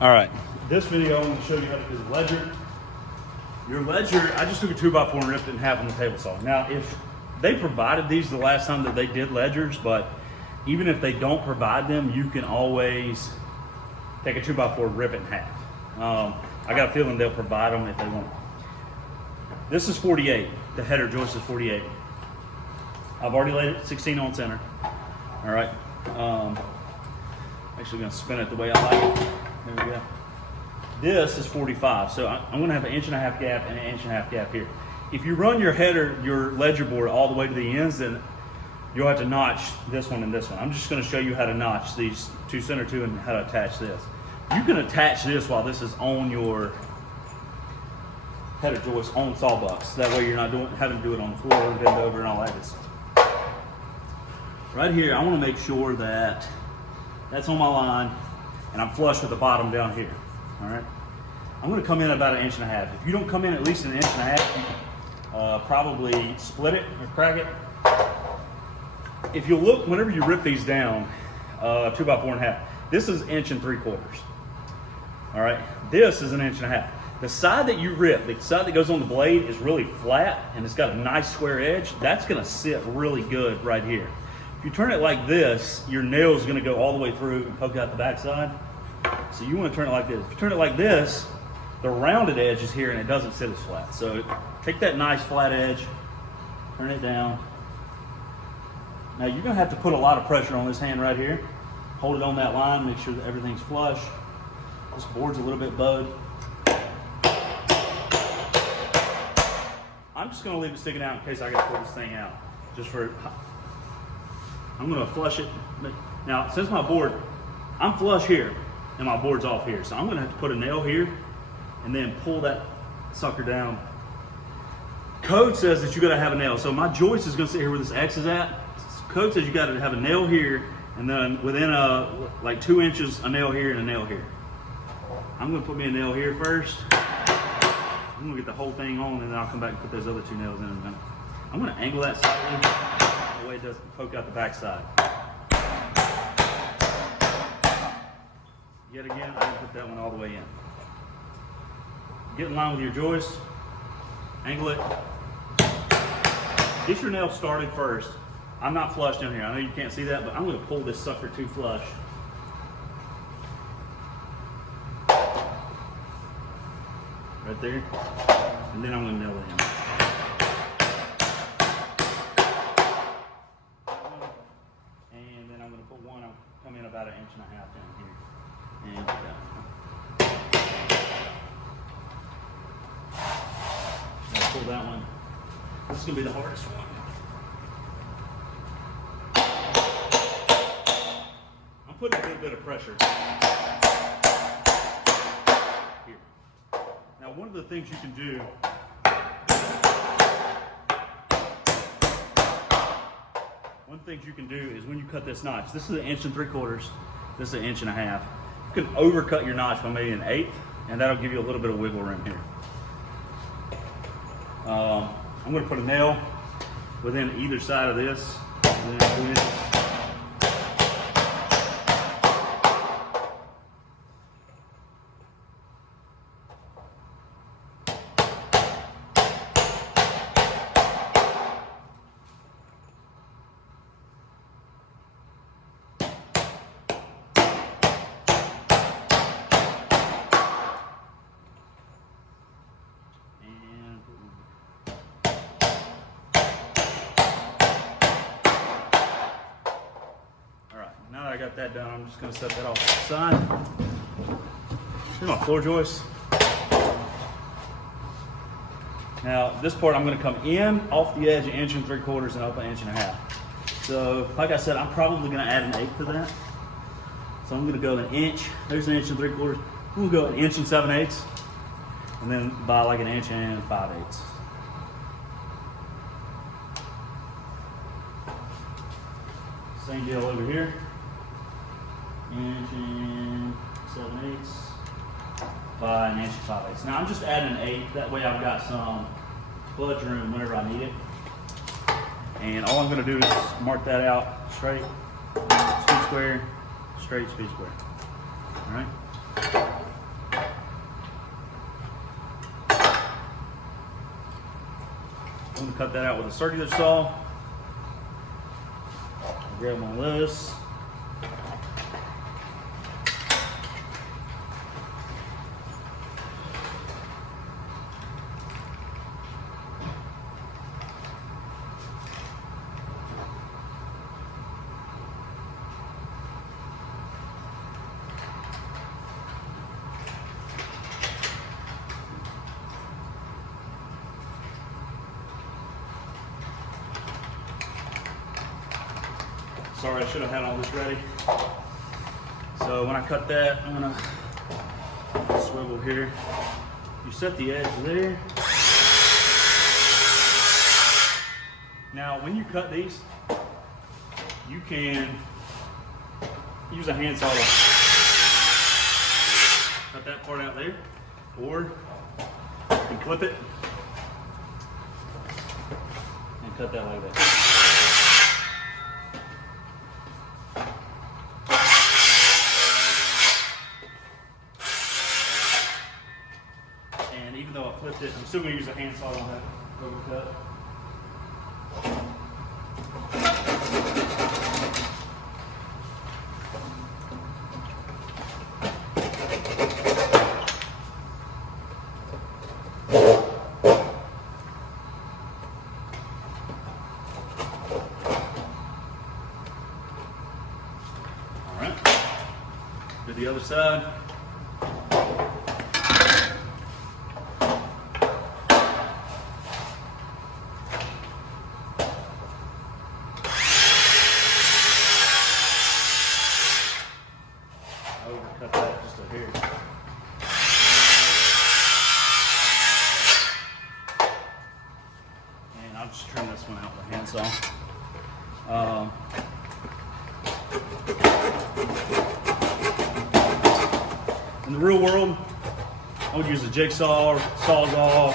All right, this video I'm going to show you how to do the ledger. Your ledger, I just took a 2x4 and ripped it in half on the table saw. Now, if they provided these the last time that they did ledgers, but even if they don't provide them, you can always take a 2x4, rip it in half. I got a feeling they'll provide them if they want. This is 48. The header joist is 48. I've already laid it 16 on center. All right. Actually going to spin it the way I like it. There we go. This is 45, so I'm going to have an 1.5 inch gap and an 1.5 inch gap here. If you run your header, your ledger board all the way to the ends, then you'll have to notch this one and this one. I'm just going to show you how to notch these two center two and how to attach this. You can attach this while this is on your header joist on sawbucks. That way you're not having to do it on the floor and bend over and all that good stuff. Right here, I want to make sure that that's on my line and I'm flush with the bottom down here. All right. I'm going to come in about 1.5 inches. If you don't come in at least 1.5 inches, you can probably split it or crack it. If you look, whenever you rip these down, 2x4.5, this is 1.75 inches. All right. This is 1.5 inches. The side that you rip, the side that goes on the blade, is really flat and it's got a nice square edge. That's going to sit really good right here. If you turn it like this, your nail is going to go all the way through and poke out the backside. So you want to turn it like this. If you turn it like this, the rounded edge is here and it doesn't sit as flat. So take that nice flat edge, turn it down. Now you're going to have to put a lot of pressure on this hand right here. Hold it on that line, make sure that everything's flush. This board's a little bit bowed. I'm just going to leave it sticking out in case I got to pull this thing out. I'm going to flush it. Now, since my board, I'm flush here and my board's off here. So I'm going to have to put a nail here and then pull that sucker down. Code says that you got to have a nail. So my joist is going to sit here where this X is at. Code says you got to have a nail here and then within like 2 inches, a nail here and a nail here. I'm going to put me a nail here first. I'm going to get the whole thing on and then I'll come back and put those other 2 nails in a minute. I'm going to angle that slightly, the way it doesn't poke out the backside. Yet again, I didn't put that one all the way in. Get in line with your joist, angle it. Get your nail started first. I'm not flush down here. I know you can't see that, but I'm going to pull this sucker to flush. Right there. And then I'm going to nail it in. And then I'm going to put one, I'll come in about 1.5 inches down here. And I'll pull that one. This is going to be the hardest one. I'm putting a good bit of pressure here. Now, one of the things you can do is when you cut this notch, this is 1.75 inches, this is 1.5 inches. You can overcut your notch by maybe 1/8, and that'll give you a little bit of wiggle room here. I'm going to put a nail within either side of this. Now that I got that done, I'm just going to set that off to the side. Here's my floor joist. Now, this part I'm going to come in off the edge 1.75 inches and up 1.5 inches. So, like I said, I'm probably going to add 1/8 to that. So I'm going to go 1 inch. There's 1.75 inches. I'm going to go 1 7/8 inches, and then by like 1 5/8 inches. Same deal over here. 1 7/8 by 1 5/8 inches. Now I'm just adding 1/8. That way I've got some fudge room whenever I need it. And all I'm going to do is mark that out straight, speed square, straight, speed square. All right. I'm gonna cut that out with a circular saw. Grab my list. Sorry, I should have had all this ready. So when I cut that, I'm gonna swivel here. You set the edge there. Now, when you cut these, you can use a handsaw to cut that part out there, or you can clip it and cut that like that. And even though I flipped it, I'm still going to use a handsaw on that overcut. All right, do the other side. Overcut that just a hair. And I'll just trim this one out with a handsaw. In the real world, I would use a jigsaw, sawzall,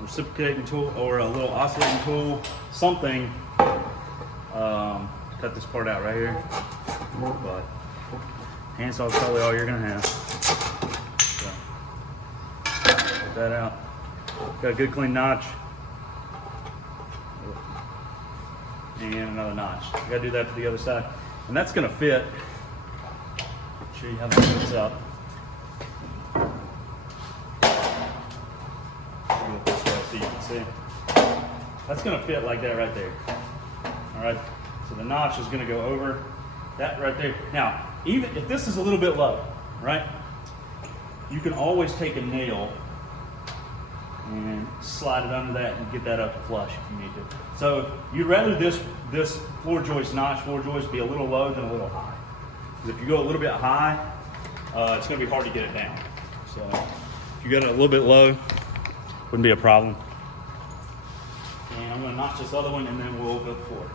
reciprocating tool, or a little oscillating tool, something to cut this part out right here. But handsaw is probably all you're gonna have. So, put that out. Got a good clean notch. And another notch. You gotta do that to the other side. And that's gonna fit. Show you how that fits up. Do it this way so you can see. That's gonna fit like that right there. Alright, so the notch is gonna go over that right there. Now, even if this is a little bit low, right? You can always take a nail and slide it under that and get that up to flush if you need to. So you'd rather this floor joist be a little low than a little high. Because if you go a little bit high, it's going to be hard to get it down. So if you got it a little bit low, wouldn't be a problem. And I'm going to notch this other one and then we'll go forward.